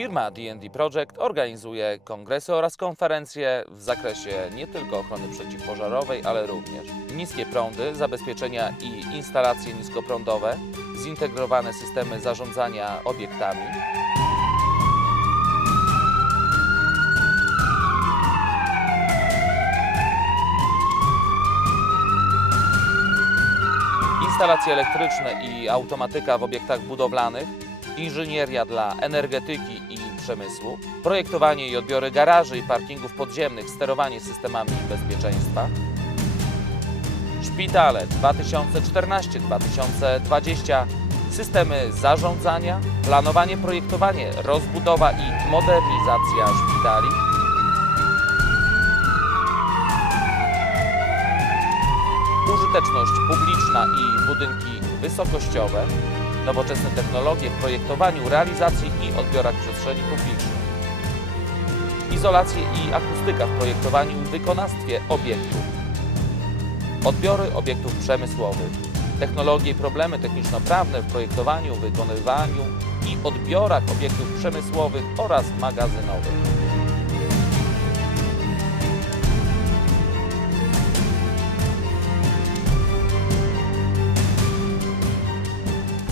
Firma D&D Project organizuje kongresy oraz konferencje w zakresie nie tylko ochrony przeciwpożarowej, ale również niskie prądy, zabezpieczenia i instalacje niskoprądowe, zintegrowane systemy zarządzania obiektami, instalacje elektryczne i automatyka w obiektach budowlanych, inżynieria dla energetyki przemysłu, projektowanie i odbiory garaży i parkingów podziemnych, sterowanie systemami bezpieczeństwa, szpitale 2014-2020, systemy zarządzania, planowanie, projektowanie, rozbudowa i modernizacja szpitali, użyteczność publiczna i budynki wysokościowe, nowoczesne technologie w projektowaniu, realizacji i odbiorach przestrzeni publicznej, izolację i akustyka w projektowaniu i wykonawstwie obiektów, odbiory obiektów przemysłowych, technologie i problemy techniczno-prawne w projektowaniu, wykonywaniu i odbiorach obiektów przemysłowych oraz magazynowych.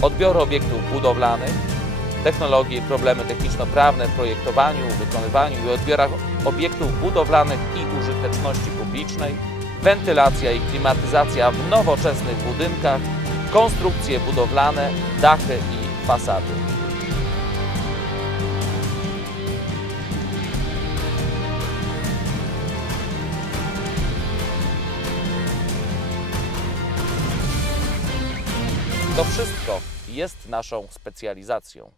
Odbioru obiektów budowlanych, technologie i problemy techniczno-prawne w projektowaniu, wykonywaniu i odbiorach obiektów budowlanych i użyteczności publicznej, wentylacja i klimatyzacja w nowoczesnych budynkach, konstrukcje budowlane, dachy i fasady. To wszystko jest naszą specjalizacją.